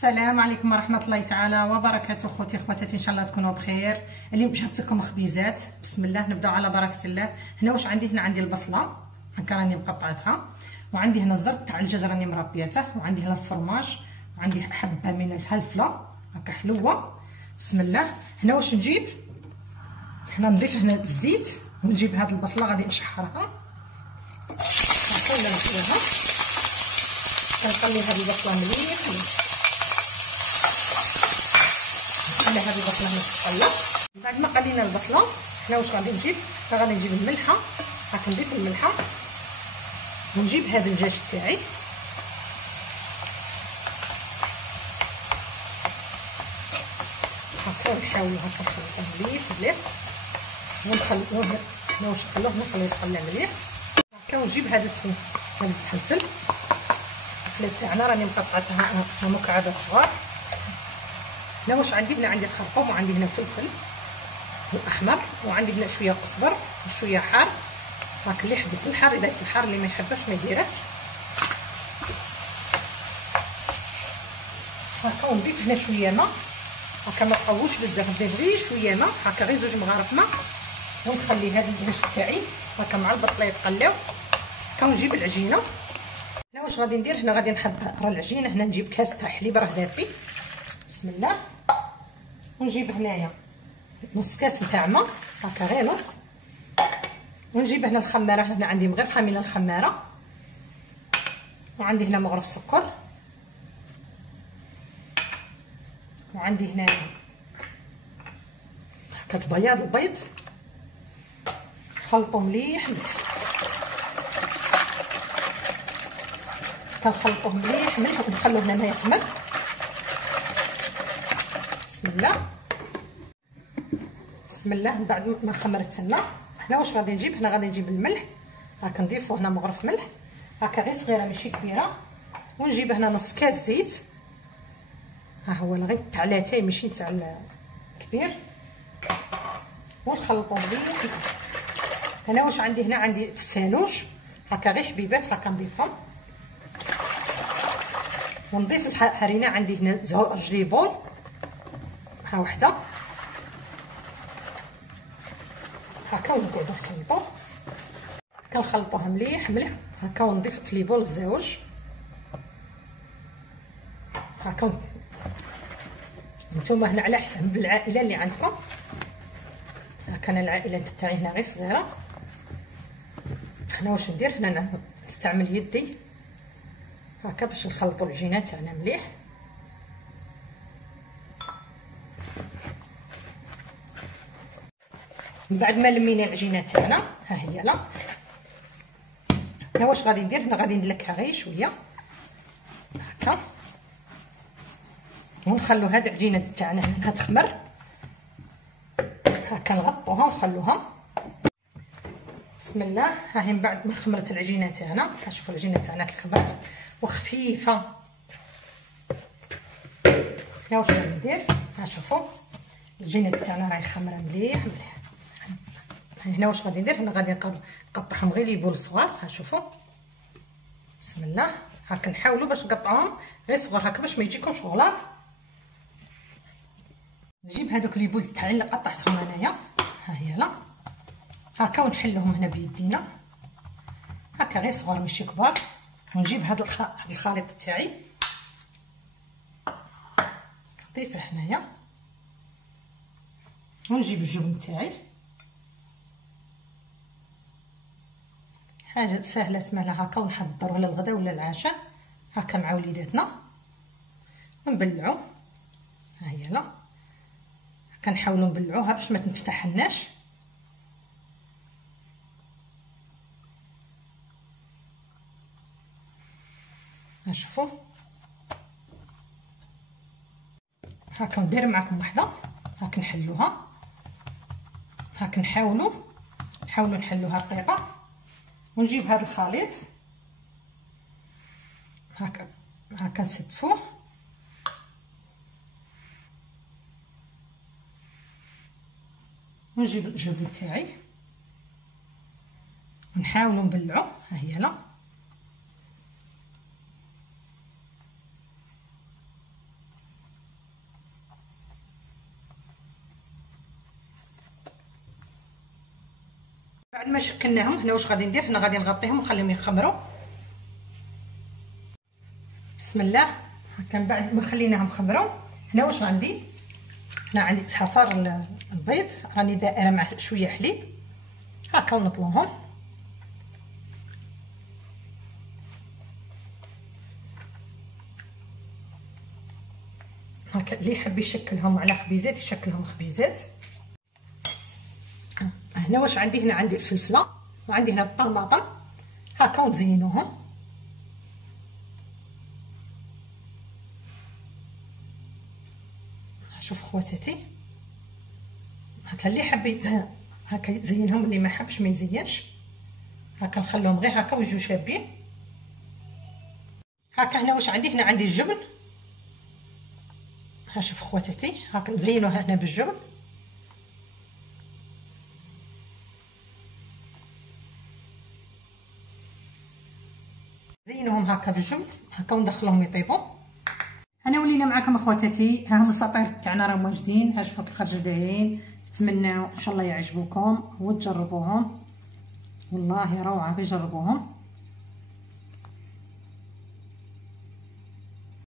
السلام عليكم ورحمه الله تعالى وبركاته. خوتي خواتاتي، ان شاء الله تكونوا بخير. اليوم جبت لكم خبيزات. بسم الله، نبداو على بركه الله. هنا واش عندي؟ هنا عندي البصله هكا راني مقطعتها، وعندي هنا الزر تاع الدجاج راني مربيته، وعندي هنا الفرماج، وعندي حبه من الفلفله هكا حلوه. بسم الله. هنا واش نجيب؟ هنا نضيف هنا الزيت، ونجيب هاد البصله غادي نشحرها هكا ولا نحلوها. كنقلي هاد البصله مليح، نخلي هاد البصله تتقلى. بعد ما قلينا البصله حنا واش غادي نجيب؟ غادي نجيب الملحه، هاك نضيف الملحه، ونجيب هاد الدجاج تاعي هكا، ونحاول هكا نخلطوه مليح مليح، ونخلوه واش نخلوه يتقلى مليح هكا. ونجيب هاد الثوم، هاد الفلفل الفلفل تاعنا راني مقطعتها مكعبات صغار. هنا واش عندي؟ هنا عندي الخرقوم، وعندي هنا الفلفل الاحمر، وعندي هنا شويه قزبر وشويه حار هاك اللي يحب الحار يضيف الحار، اللي ما يحبش ما يديرهش هكا. ونضيف هنا شويه ماء هكا، ما تقووش بزاف، نضيف غير شويه ماء هكا، غير 2 مغارف ماء، ونخلي هذا الدجاج تاعي هكا مع البصله يتقلاو هكا. ونجيب العجينه. هنا واش غادي ندير؟ هنا غادي نحضر العجينه. هنا نجيب كاس تاع حليب راه دافي، بسم الله. ونجيب هنايا نص كاس نتاع ماء هكا، غير نص. ونجيب هنا الخماره، هنا عندي مغرفه من الخماره، وعندي هنا مغرف سكر، وعندي هنا هكا بياض البيض. خلطوا مليح مليح، كنخلطوه مليح مليح، ونخلوه هنا ما يخمر. بسم الله بسم الله. من بعد ما خمرت الماء هنا واش غادي نجيب؟ هنا غادي نجيب الملح هاكا، نضيفو هنا مغرف ملح هاكا غير صغيره ماشي كبيره. ونجيب هنا نص كاس زيت، ها هو غير تاع لاتاي ماشي تاع الكبير، ونخلطو مليح. هنا واش عندي؟ هنا عندي السانوش هاكا غير حبيبات هاكا نضيفهم، ونضيف الحرينه. عندي هنا زوج ليبول ها وحده هكا، ونقعدو نخلطو، كنخلطوها مليح مليح هكا. ونضيف في ليبول الزوج هكا. نتوما هنا على حسب العائله اللي عندكم هكا. انا العائله تاعي هنا غير صغيره. هنا واش ندير؟ هنا نستعمل يدي هكا باش نخلطوا العجينه تاعنا مليح. من بعد ما لمينا العجينه تاعنا ها هي لا، هنا واش غادي ندير؟ هنا غادي ندلكها غير شويه هكا، ونخلو هاد العجينه تاعنا هنا تخمر هكا، نغطوها ونخلوها. بسم الله. ها هي من بعد ما خمرت العجينه تاعنا، شوفوا العجينه تاعنا كي خمرت وخفيفه. هنا واش غادي ندير؟ ها شوفوا العجينه تاعنا راهي خمره مليح مليح. هنا واش غادي ندير؟ هنا غادي نقطعهم غير ليبول صغار ها شوفوا. بسم الله. هاكا نحاولوا باش نقطعوهم غير صغار هاكا باش ما يجيكمش غلاط. نجيب هذوك ليبول تاعي اللي قطعتهم انايا ها هي لا هاكا، ونحلهم هنا بيدينا هاكا غير صغار ماشي كبار. ونجيب هذا الخليط تاعي نضيفه هنايا، ونجيب الجبن تاعي، حاجه سهله تمالا هكا، ونحضروه للغدا ولا العشاء هكا مع وليداتنا، ونبلعو ها هي لا. كنحاولوا نبلعوها باش ما تنفتحناش. شوفوا هاكا ندير معكم وحده هاكا نحلوها هاكا، نحاولوا نحلوها رقيقه. ونجيب هذا الخليط هاكا نستفوه، ونجيب الجبن تاعي ونحاولوا نبلعو ها هي لا. بعد ما شكلناهم هنا واش غادي ندير؟ هنا غادي نغطيهم ونخليهم يخمروا. بسم الله. هكا من بعد ما خليناهم خمروا هنا واش غندير؟ هنا عندي تصفار البيض راني دائره معه شويه حليب هكا ونطلوهم. هكا اللي يحب يشكلهم على خبيزات يشكلهم خبيزات. هنا واش عندي؟ هنا عندي الفلفله وعندي هنا الطماطم هكا ونزينوهم. شوف خواتاتي هكا اللي حب هكا يزينهم، اللي ما حبش ما يزينش. هكا نخليهم غير هكا ويجوا شابين. هكا هنا واش عندي؟ هنا عندي الجبن. ها شوف خواتاتي هاك نزينوها هنا بالجبن. زينوهم هكا بالجبن هكا وندخلهم يطيبوا. انا ولينا معكم اخواتاتي، ها هم الفطير تاعنا راهم واجدين. ها شوفوا كي خرجوا دايرين. نتمنى ان شاء الله يعجبوكم وتجربوهم، والله روعه، جربوهم.